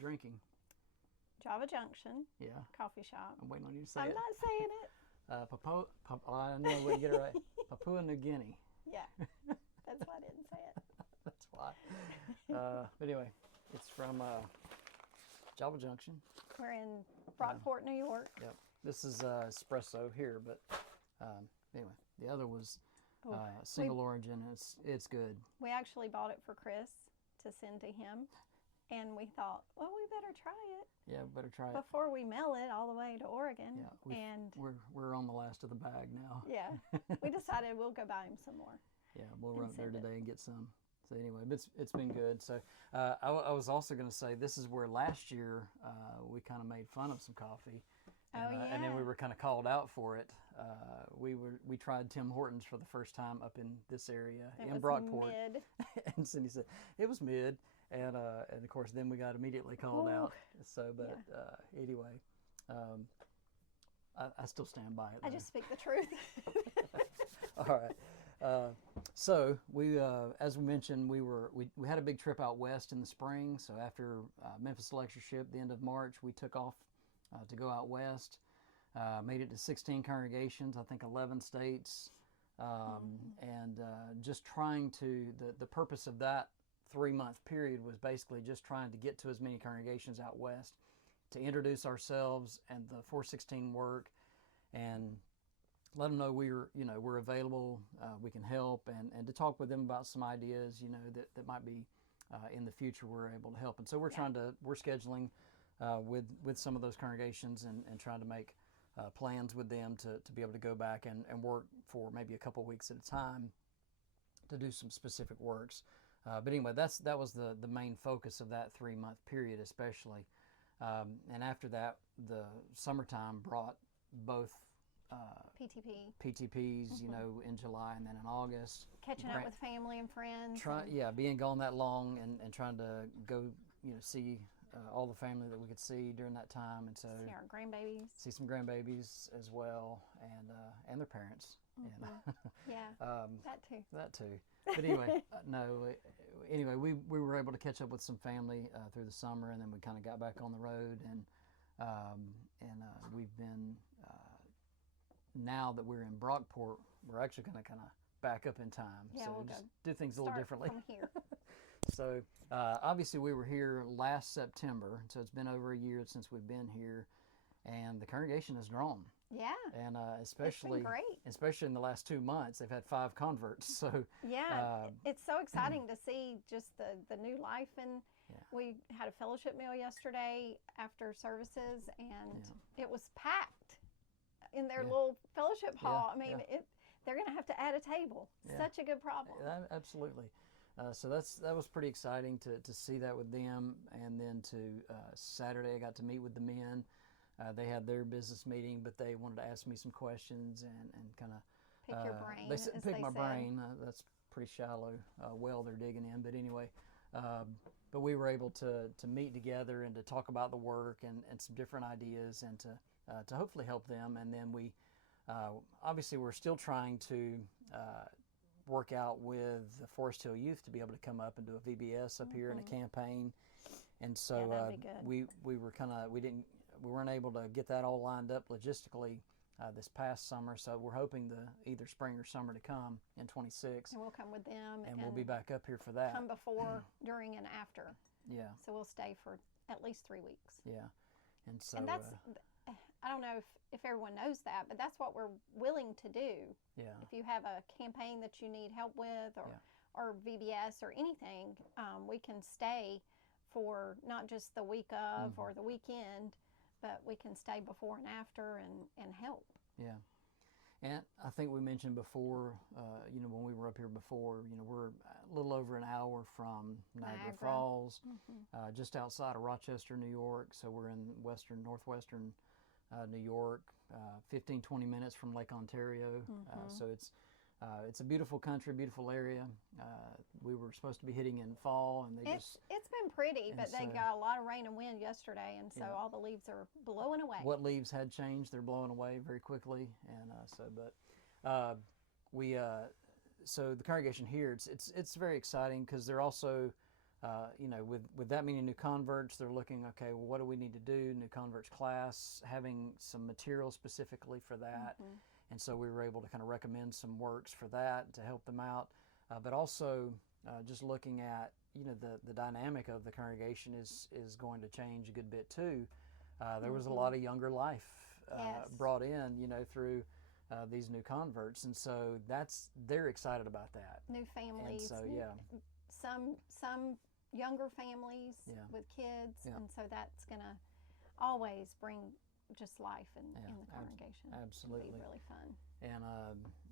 drinking? Java Junction. Yeah. Coffee shop. I'm waiting on you to say I'm it. not saying it. I know we get it right. Papua New Guinea. Yeah. That's why I didn't say it. That's why. But anyway, it's from Java Junction. We're in Brockport, New York. Yep. This is espresso here, but anyway, the other was single origin. It's good. We actually bought it for Chris to send to him, and we thought, well, we better try it. Yeah, better try it before we mail it all the way to Oregon. Yeah, and we're on the last of the bag now. Yeah, we decided we'll go buy him some more. Yeah, we'll run up there today and get some. So anyway, it's been good. So I was also going to say, this is where last year we kind of made fun of some coffee. And, and then we were kind of called out for it. We tried Tim Hortons for the first time up in this area in Brockport. Mid. And Cindy said it was mid, and of course then we got immediately called out. So, but anyway, I still stand by it. I just speak the truth. All right. So we, as we mentioned, we had a big trip out west in the spring. So after Memphis lectureship, the end of March, we took off to go out west. Made it to 16 congregations, I think 11 states, and just trying to, the purpose of that 3-month period was basically just trying to get to as many congregations out west to introduce ourselves and the 416 work, and let them know we're available, we can help, and to talk with them about some ideas, that might be in the future we're able to help. And so we're scheduling with some of those congregations and trying to make plans with them to be able to go back and work for maybe a couple weeks at a time to do some specific works. But anyway, that was the main focus of that 3-month period especially. And after that, the summertime brought both PTPs, in July and then in August. Catching up with family and friends. Being gone that long and trying to go, see all the family that we could see during that time, and so see our grandbabies. See some grandbabies as well, and their parents. That too. That too. But anyway, Anyway, we were able to catch up with some family through the summer, and then we kind of got back on the road, and we've been. Now that we're in Brockport, we're actually going to kind of back up in time. Yeah, so we'll just do things a little differently. From here. So obviously we were here last September, so it's been over a year since we've been here, and the congregation has grown. Yeah. And especially, it's been great. Especially in the last 2 months, they've had 5 converts. So it's so exciting to see just the new life. And we had a fellowship meal yesterday after services, and it was packed in their little fellowship hall. They're going to have to add a table. Such a good problem. Absolutely. So that was pretty exciting to see that with them. And then Saturday I got to meet with the men. They had their business meeting, but they wanted to ask me some questions and kind of pick your brain. They said pick my brain. That's pretty shallow well they're digging in. But anyway, but we were able to meet together and to talk about the work and some different ideas, and to hopefully help them. And then we obviously we're still trying to work out with the Forest Hill Youth to be able to come up and do a VBS up here in a campaign. And so we weren't able to get that all lined up logistically this past summer, so we're hoping either spring or summer to come in 26. And we'll come with them, and we'll be back up here for that. Come before, during, and after. Yeah. So we'll stay for at least 3 weeks. Yeah. And so that's I don't know if everyone knows that, but that's what we're willing to do. Yeah. If you have a campaign that you need help with, or VBS or anything, we can stay for not just the week of or the weekend, but we can stay before and after and help. Yeah. And I think we mentioned before, when we were up here before, we're a little over an hour from Niagara Falls, just outside of Rochester, New York. So we're in northwestern New York, 15, 20 minutes from Lake Ontario. So it's a beautiful country, beautiful area. We were supposed to be hitting in fall, and it's been pretty, but they got a lot of rain and wind yesterday, and so all the leaves are blowing away. What leaves had changed, they're blowing away very quickly, and so the congregation here, it's very exciting because they're also with that many new converts, they're looking, okay, well, what do we need to do? New converts class, having some material specifically for that. And so we were able to kind of recommend some works for that to help them out. But also just looking at, the dynamic of the congregation is going to change a good bit too. There was a lot of younger life brought in, through these new converts. And so they're excited about that. New families. And so, Some younger families with kids, and so that's going to always bring just life in the congregation. Absolutely. It'll be really fun. And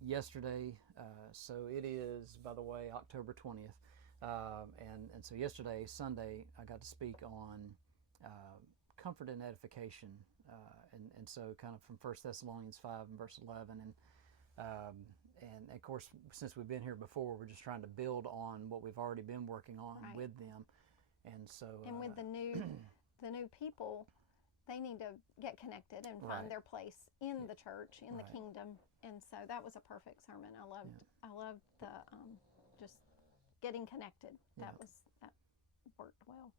yesterday, so it is, by the way, October 20th, and so yesterday, Sunday, I got to speak on comfort and edification, and so kind of from 1 Thessalonians 5 and verse 11, and of course, since we've been here before, we're just trying to build on what we've already been working on with them, and so with the new people, they need to get connected and find their place in the church, in the kingdom, and so that was a perfect sermon. I loved the just getting connected. That worked well.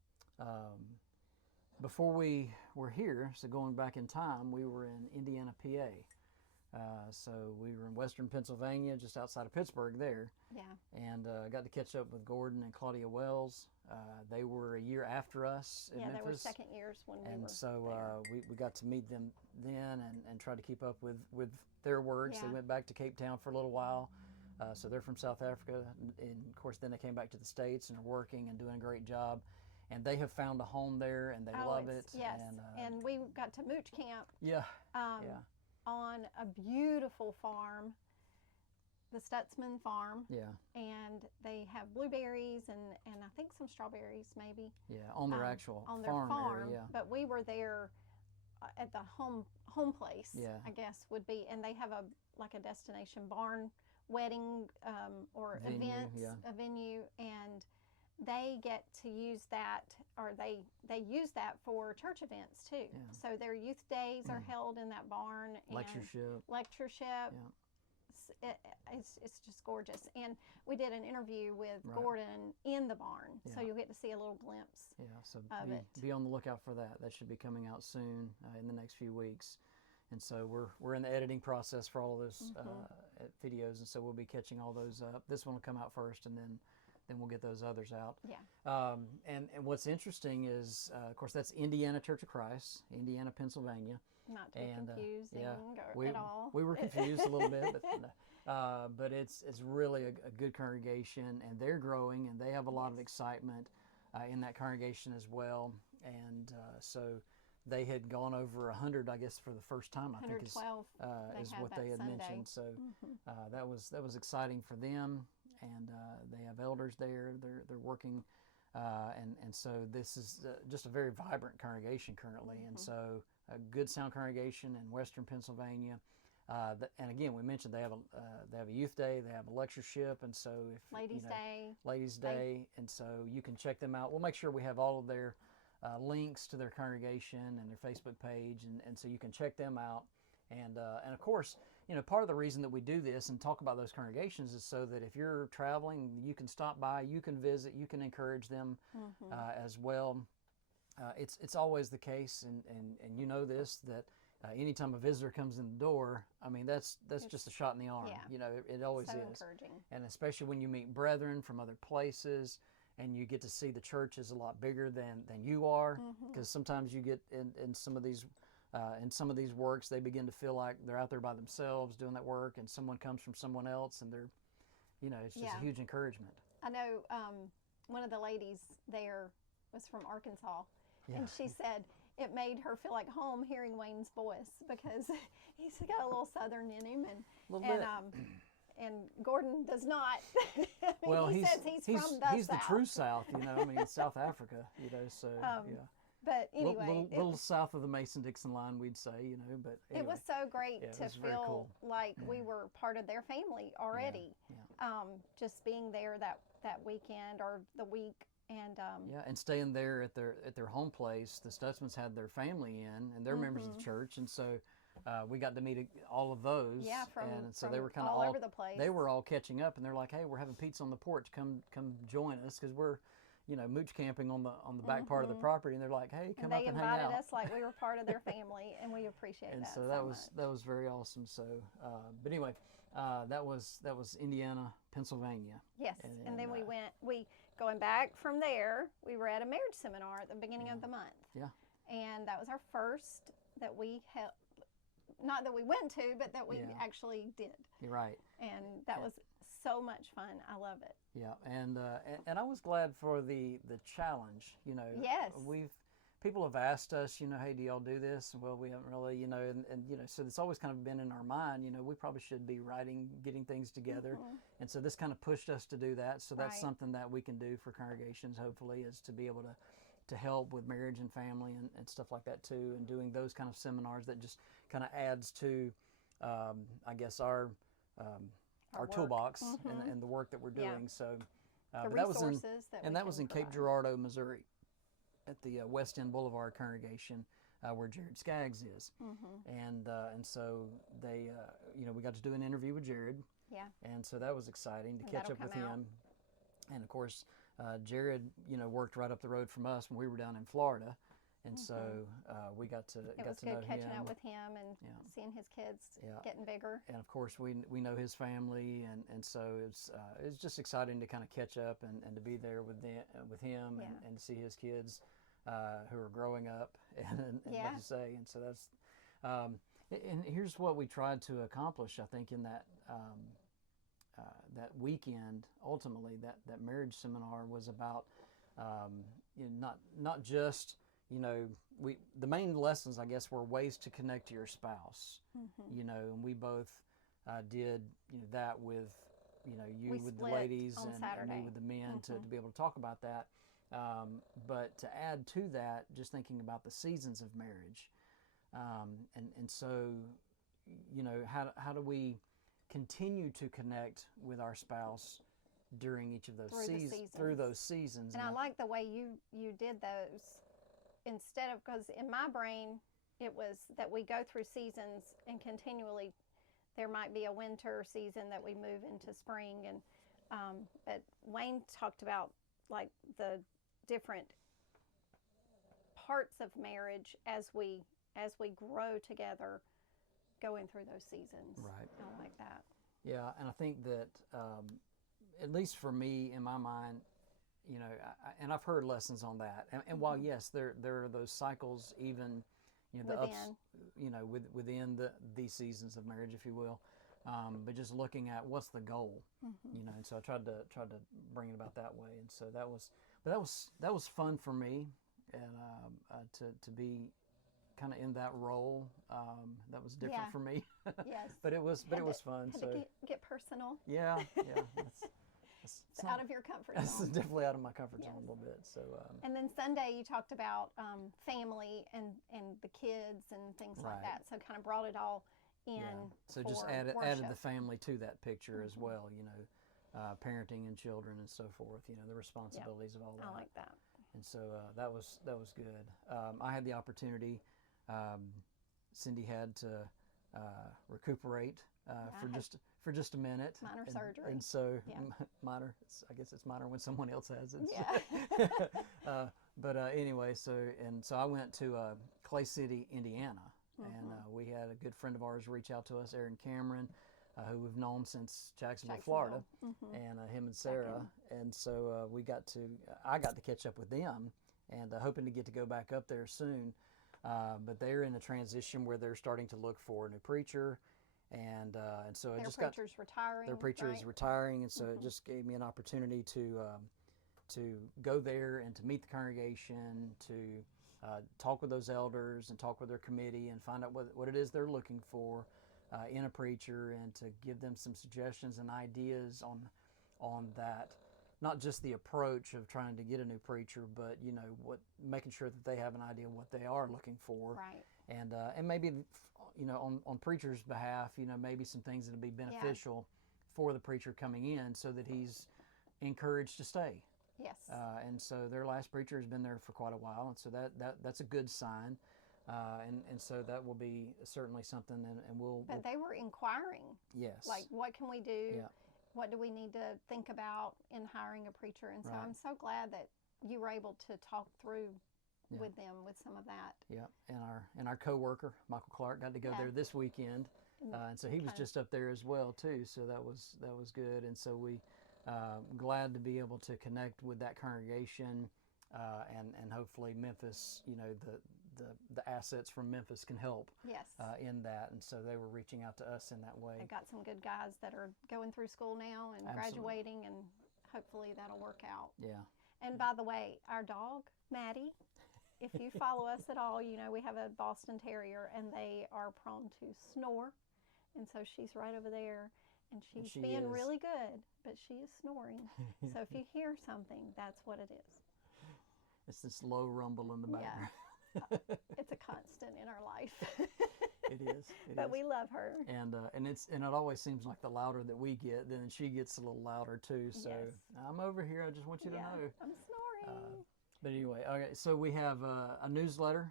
Before we were here, so going back in time, we were in Indiana, PA. So we were in western Pennsylvania, just outside of Pittsburgh there. Yeah. And got to catch up with Gordon and Claudia Wells. They were a year after us in Memphis. They were second years when we were And so we got to meet them then and try to keep up with their works. They went back to Cape Town for a little while. So they're from South Africa. And of course, then they came back to the States and are working and doing a great job. And they have found a home there and they love it. Yes. And we got to mooch camp. Yeah. On a beautiful farm, the Stutzman farm. Yeah. And they have blueberries and I think some strawberries maybe. Yeah, on their actual on their farm farm. area. But we were there at the home place, I guess would be, and they have a destination barn wedding or Venue, a venue, and they get to use that, or they use that for church events too. Yeah. So their youth days are held in that barn. And lectureship. Yeah. It's just gorgeous. And we did an interview with Gordon in the barn, so you'll get to see a little glimpse. Yeah, so of be on the lookout for that. That should be coming out soon in the next few weeks. And so we're in the editing process for all of those videos, and so we'll be catching all those up. This one will come out first, and then we'll get those others out. Yeah. And what's interesting is, of course, that's Indiana Church of Christ, Indiana, Pennsylvania. Not too confusing at all. We were confused a little bit, but it's really a good congregation, and they're growing, and they have a lot of excitement in that congregation as well. And so they had gone over 100, I guess, for the first time. I think is what they had mentioned. So that was exciting for them. And they have elders there. They're working, and so this is just a very vibrant congregation currently. And so a good sound congregation in western Pennsylvania. And again, we mentioned they have a youth day, they have a lectureship, and so Ladies' Day, and so you can check them out. We'll make sure we have all of their links to their congregation and their Facebook page, and so you can check them out. And of course, part of the reason that we do this and talk about those congregations is so that if you're traveling, you can stop by, you can visit, you can encourage them as well. It's always the case, and you know this, that anytime a visitor comes in the door, I mean, that's just a shot in the arm. Yeah. It always so is. Encouraging. And especially when you meet brethren from other places, and you get to see the church is a lot bigger than you are, because sometimes you get in some of these works, they begin to feel like they're out there by themselves doing that work, and someone comes from someone else, and they're, it's just a huge encouragement. I know one of the ladies there was from Arkansas, and she said it made her feel like home hearing Wayne's voice, because he's got a little Southern in him, and Gordon does not. He says he's from the South. The true South, it's South Africa, so But anyway, little south of the Mason-Dixon line, we'd say, but anyway. It was so great to feel like we were part of their family already. Just being there that weekend or the week, and and staying there at their home place. The Stutzmans had their family in, and they're members of the church, and so we got to meet all of those. Yeah, from they were kind of all over the place. They were all catching up, and they're like, "Hey, we're having pizza on the porch. Come join us," because we're mooch camping on the back part of the property, and they're like, "Hey, come up and hang out." They invited us like we were part of their family, and we appreciate and that. So that was very awesome. So, but anyway, that was Indiana, Pennsylvania. Yes, and then going back from there, we were at a marriage seminar at the beginning of the month. Yeah. And that was our first that we held, not that we went to, but that we actually did. You're right. And that was so much fun. I love it. Yeah, and I was glad for the challenge. Yes. People have asked us, hey, do y'all do this? Well, we haven't really, and so it's always kind of been in our mind, we probably should be getting things together. And so this kind of pushed us to do that. So that's something that we can do for congregations, hopefully, is to be able to help with marriage and family and stuff like that too, and doing those kind of seminars that just kind of adds to, I guess, our toolbox and the work that we're doing. Yeah. So the that was in Cape Girardeau, Missouri, at the West End Boulevard congregation where Jared Skaggs is. And so they, we got to do an interview with Jared. Yeah. And so that was exciting to catch up with him. And of course, Jared, worked right up the road from us when we were down in Florida. And so we got to know him. It was good catching up with him and seeing his kids getting bigger. And of course, we know his family, and so it's just exciting to kind of catch up and to be there with him and to see his kids who are growing up and like you say. And so that's and here's what we tried to accomplish, I think, in that that weekend. Ultimately, that marriage seminar was about not just the main lessons, I guess, were ways to connect to your spouse. And we both did that with you with the ladies and me with the men to be able to talk about that. But to add to that, just thinking about the seasons of marriage, and so how do we continue to connect with our spouse during each of those seasons, through those seasons. And I like the way you did those, instead of, because in my brain it was that we go through seasons and continually there might be a winter season that we move into spring, and but Wayne talked about like the different parts of marriage as we grow together, going through those seasons. Right. I like that. Yeah, and I think that at least for me, in my mind, and I've heard lessons on that. And while yes, there are those cycles, even the within. ups, within these seasons of marriage, if you will. But just looking at what's the goal, and so I tried to bring it about that way. And so that was fun for me, and to be kind of in that role. That was different for me. Yes. but it was fun. Had so to get personal. Yeah. It's out of your comfort zone. It's definitely out of my comfort zone a little bit. So. And then Sunday you talked about family and the kids and things like that. So kind of brought it all in. Yeah. So for just added the family to that picture as well. Parenting and children and so forth. The responsibilities of all that. I like that. And so that was good. I had the opportunity. Cindy had to recuperate for just a minute. Minor surgery. And so minor. I guess it's minor when someone else has it. Yeah. But anyway, so I went to Clay City, Indiana, and we had a good friend of ours reach out to us, Aaron Cameron, who we've known since Jacksonville, Florida, and him and Sarah, and so I got to catch up with them, and hoping to get to go back up there soon. But they're in a transition where they're starting to look for a new preacher, and so their preacher's retiring. Their preacher is retiring, and so it just gave me an opportunity to go there and to meet the congregation, to talk with those elders and talk with their committee and find out what it is they're looking for in a preacher, and to give them some suggestions and ideas on that. Not just the approach of trying to get a new preacher, but making sure that they have an idea of what they are looking for, right? And maybe on preacher's behalf, maybe some things that'll be beneficial for the preacher coming in, so that he's encouraged to stay. Yes. And so their last preacher has been there for quite a while, and so that's a good sign. And so that will be certainly something, and we'll. But they were inquiring. Yes. Like, what can we do? Yeah. What do we need to think about in hiring a preacher? And so I'm so glad that you were able to talk through with them with some of that. Yeah, and our coworker Michael Clark got to go there this weekend, and so he was just up there as well too. So that was good, and so we glad to be able to connect with that congregation, and hopefully Memphis, the assets from Memphis can help in that, and so they were reaching out to us in that way. They got some good guys that are going through school now and graduating, and hopefully that'll work out. Yeah. And by the way, our dog Maddie, if you follow us at all, we have a Boston Terrier, and they are prone to snore, and so she's right over there, and she's being really good, but she is snoring. So if you hear something, that's what it is. It's this low rumble in the background. Yeah. It's a constant in our life. It is. But we love her. And it always seems like the louder that we get, then she gets a little louder too. So I'm over here. I just want you to know. I'm snoring. But anyway, okay. So we have a newsletter.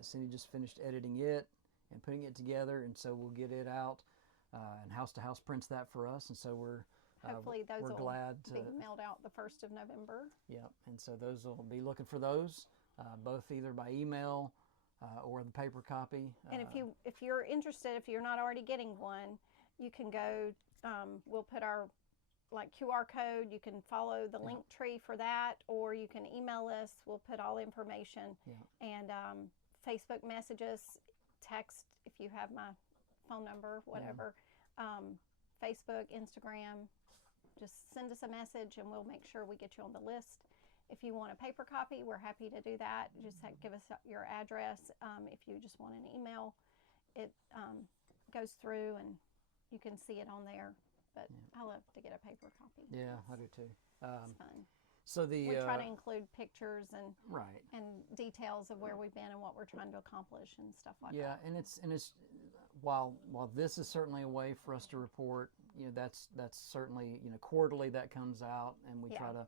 Cindy just finished editing it and putting it together, and so we'll get it out. And House to House prints that for us, and so hopefully those we're will glad to be mailed out the 1st of November. Yeah, and so those will be looking for those, both either by email or the paper copy. And if you're interested, if you're not already getting one, you can go. We'll put our QR code. You can follow the link tree for that, or you can email us. We'll put all information and Facebook messages, text if you have my phone number, whatever. Facebook, Instagram. Just send us a message and we'll make sure we get you on the list. If you want a paper copy, we're happy to do that. Just give us your address. If you just want an email, it goes through and you can see it on there. But I love to get a paper copy. Yeah, I do too. It's fun. So we try to include pictures and right, and details of where we've been and what we're trying to accomplish and stuff like that. Yeah, and it's while this is certainly a way for us to report, that's certainly quarterly that comes out, and we try to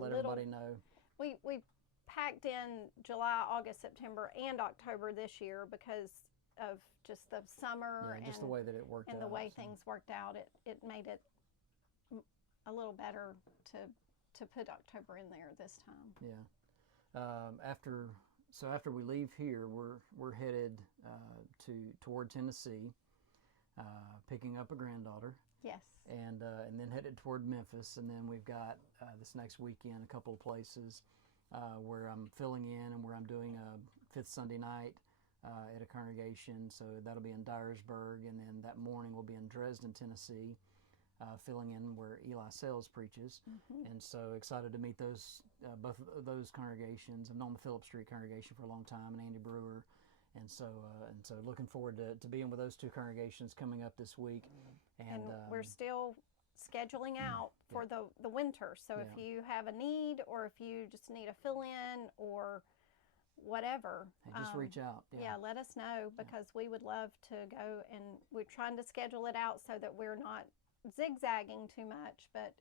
let everybody know. We packed in July, August, September, and October this year because of just the summer and just the way that it worked out, and the way things worked out. It made it a little better to put October in there this time. Yeah. After we leave here, we're headed toward Tennessee, picking up a granddaughter. Yes. And then headed toward Memphis, and then we've got this next weekend a couple of places where I'm filling in and where I'm doing a fifth Sunday night at a congregation. So that'll be in Dyersburg, and then that morning we'll be in Dresden, Tennessee, filling in where Eli Sales preaches. Mm-hmm. And so excited to meet both of those congregations. I've known the Phillip Street congregation for a long time, and Andy Brewer. And so looking forward to being with those two congregations coming up this week. And we're still scheduling out for the winter. So if you have a need, or if you just need a fill-in or whatever, just reach out. Yeah, let us know, because we would love to go, and we're trying to schedule it out so that we're not zigzagging too much, but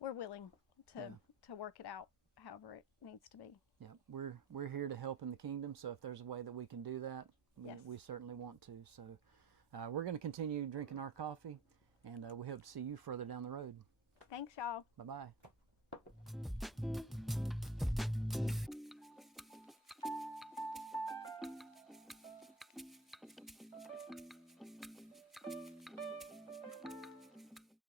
we're willing to work it out however it needs to be. Yeah, we're here to help in the kingdom, so if there's a way that we can do that, we certainly want to. So we're going to continue drinking our coffee, and we hope to see you further down the road. Thanks, y'all. Bye-bye.